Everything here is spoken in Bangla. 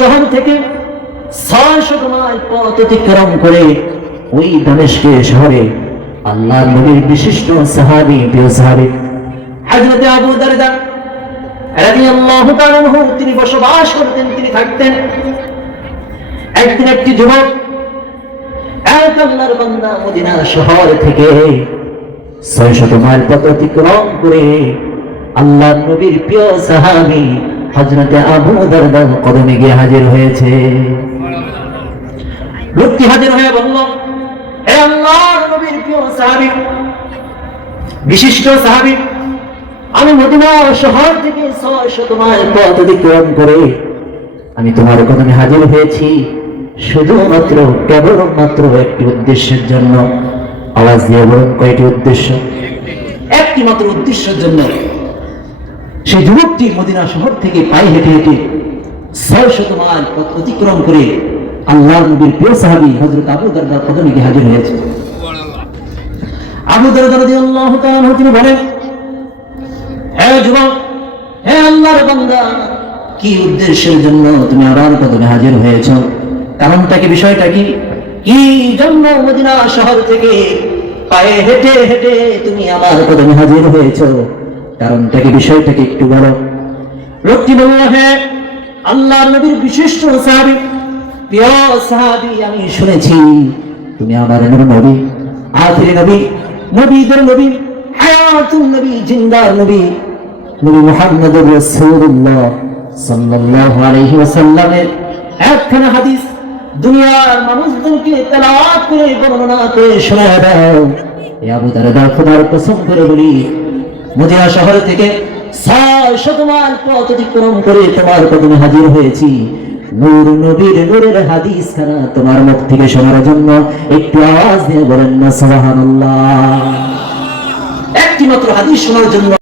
শহর থেকে 600 মাইল পথ অতিক্রম করে ওই দামেস্ক শহরে আল্লাহর নবীর বিশিষ্ট সাহাবী, প্রিয় সাহাবী হযরত আবু দারদা রাদিয়াল্লাহু তাআলা আনহু তিনি বসবাস করতেন, তিনি থাকতেন। একদিন একটি যুবক এক আল্লাহর বান্দা মদিনা শহর থেকে 600 মাইল পথ অতিক্রম করে আল্লাহর নবীর প্রিয় সাহাবী হযরত আবু দারদার কদমে গিয়ে হাজির হয়েছে। লোকটি হাজির হয়ে বলল, হে আল্লাহর নবীর প্রিয় সাহাবী, বিশিষ্ট সাহাবী, আমি মদিনা শহর থেকে 600 মাইল পথ অতিক্রম করে আমি তোমার কদমে হাজির হয়েছি শুধুমাত্র কেবলমাত্র একটি উদ্দেশ্যের জন্য। আওয়াজ দিয়ে বলুন, কয়টি উদ্দেশ্য? একটি মাত্র উদ্দেশ্যের জন্য সেই যুবকটি মদিনা শহর থেকে পায়ে হেঁটে হেঁটে 600 মাইল পথ অতিক্রম করে আল্লাহর নবীর প্রিয় সাহাবী হযরত আবু দারদার কদমে গিয়ে হাজির হয়েছে। আবু দারদা রাদিয়াল্লাহু তাআলা আনহু তিনি বলেন, হে যুবক, হে আল্লাহর বান্দা, কি উদ্দেশ্যের জন্য তুমি আমার কদমে হাজির হয়েছো? কারণটা কি, বিষয়টা কি? কি জন্য মদিনা শহর থেকে পায়ে হেঁটে হেঁটে তুমি আমার কদমে হাজির হয়েছো? কারণটা কি, বিষয়টা কি একটু বলো। লোকটি বলল, হে আল্লাহর নবীর বিশিষ্ট সাহাবী, প্রিয় সাহাবী, আমি শুনেছি তুমি আমার নবী, আখিরি নবী, নবীদের নবী, হায়াতুন নবী, জিন্দার নবী, নবী মুহাম্মদুর রাসূলুল্লাহ সাল্লাল্লাহু আলাইহি ওয়াসাল্লামের একখানা হাদিস দুনিয়ার মানুষদেরকে তেলাওয়াত করে বর্ণনা করে শোনায় দাও। এ আবু দারদা, খোদার কসম করে বলি, মদিনা শহর থেকে 600 মাইল পথ অতিক্রম করে তোমার কদমে হাজির হয়েছি। নূর নবীর নূরের হাদিস খানা তোমার মুখ থেকে শোনার জন্য একটু আওয়াজ দিয়ে বলেন না সুবহানাল্লাহ। একটি মাত্র হাদিস শোনার জন্য